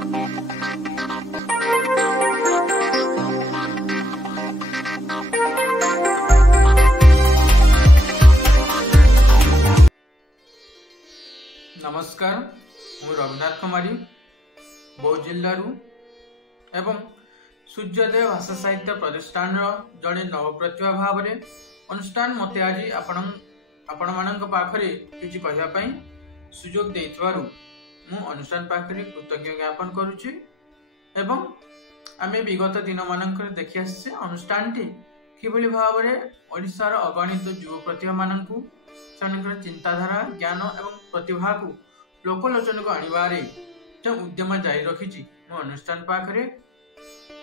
नमस्कार, मु रघुनाथ कुमारी बौद्ध जिल्ला एवं सूर्योदय भाषा साहित्य प्रतिष्ठान जड़े नवप्रतिभा भाव में अनुष्ठान मत आज आपण मानक पाखरे किछि कहवाई सुजोग देइथवारु मु अनुष्ठान पाखरे कृतज्ञ ज्ञापन करुछि। एवं आमे विगत दिन मानक देखि आसे अनुष्ठान टी किभली भाव में ओडिशार अगणित युव प्रतिभा मानकु चिंताधारा ज्ञान एवं प्रतिभा को लोकलोचन को आनिबारे जो उद्यम जारी रखी अनुष्ठान पाखरे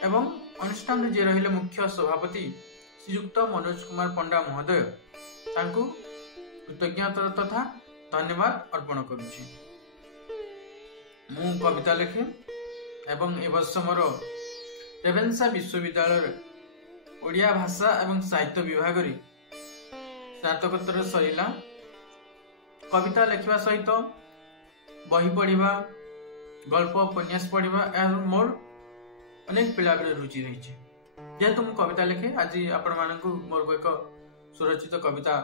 एवं अनुष्ठान जे रहिले मुख्य सभापति श्रीयुक्त मनोज कुमार पंडा महोदय तांको कृतज्ञता तथा धन्यवाद अर्पण करुछि। मु कविता लिखे एवं ए वर्ष मोर रेवेन्सा विश्वविद्यालय ओडिया भाषा एवं साहित्य विभाग रे स्नातकोत्तर सरिला। कविता लिखा सहित बही पढ़ा गल्प उपन्यास पढ़ा मोर अनेक पिला रुचि रही। जेहेतु मु कविता लिखे आज आपण मानकु मोर एक सुरक्षित कविता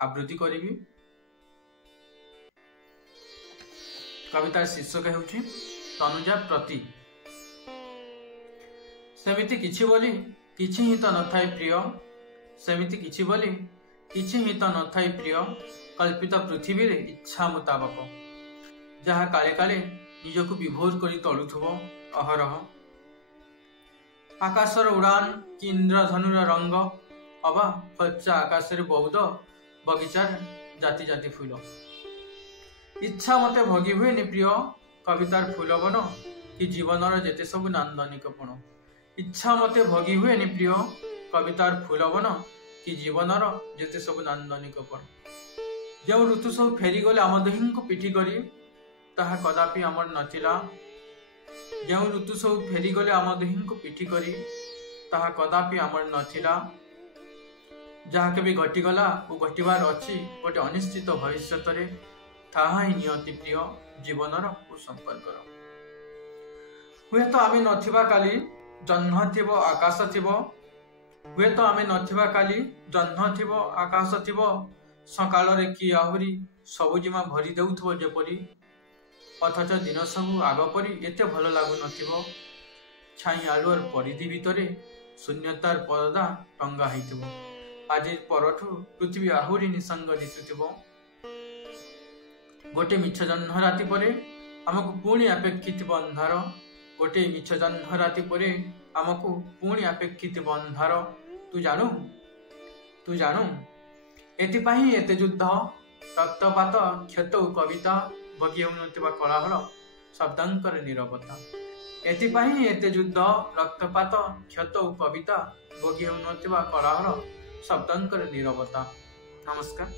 आवृत्ति करी। कवितार शीर्षक हेउछि तनुजा प्रति। सेमिति किछि बोली किछि ही तो नथाय प्रिय, सेमिति किछि बोली किछि ही तो नथाई प्रिय, कल्पित पृथ्वी रे इच्छा मुताबक जहा काले काले निजको विभोर करी तळुथबो अहरह। आकाशर उड़ान कि इंद्रधनुर रंग अबा फच्चा आकाशरे बौद बगीचार जाति जाति फूल। इच्छा मते भगी हुए नि प्रिय कवितार फूलवन कि जीवनर जेते सब नांदनिकपण। इच्छा मते भगी हुए नि प्रिय कवितार फूलवन कि जीवनर जेते सब नांदनिकपण। जो ऋतु सब फेरी गले आम देही को पिठी करी ताहा कदापि आमर नथिला। जो ऋतु सब फेरी गले आम देही को पिठी करी ताहा कदापि आमर नथिला। जहा केबे घटिगला ओ घटिबार अछि गोटे अनिश्चित भविष्यत रे ताहा ही नियति प्रिय जीवनर संपर्कर। हुए तो आमे नथिबा काली जन्म थिबो आकाश थिबो, हुए तो आमे नथिबा काली जन्म थिबो आकाश थिबो, सकाल रे कि आहुरी सबुजिमा भरी देउथबो जेपरी, अथच दिन सबु आग परी एते भल लागु नथिबो। छाई आलुर परिधि भितरे शून्यतार पर्दा टंगा हैथिबो। आज परठु पृथ्वी आहुरी निसंग दिसुथिबो। गोटे मिछ जन्म राति परे आमको पुणी अपेक्षित अंधार, गोटे मिछ जन्म राति परे आमको पुणी अपेक्षित अंधार। तू जानू एतिपाही एते युद्ध रक्तपात क्षत कविता बगी होउनथिबा कलाहल शब्दांकर नीरवता। एतिपाही एते युद्ध रक्तपात क्षत कविता बगी होउनथिबा कलाहल शब्दांकर नीरवता। नमस्कार।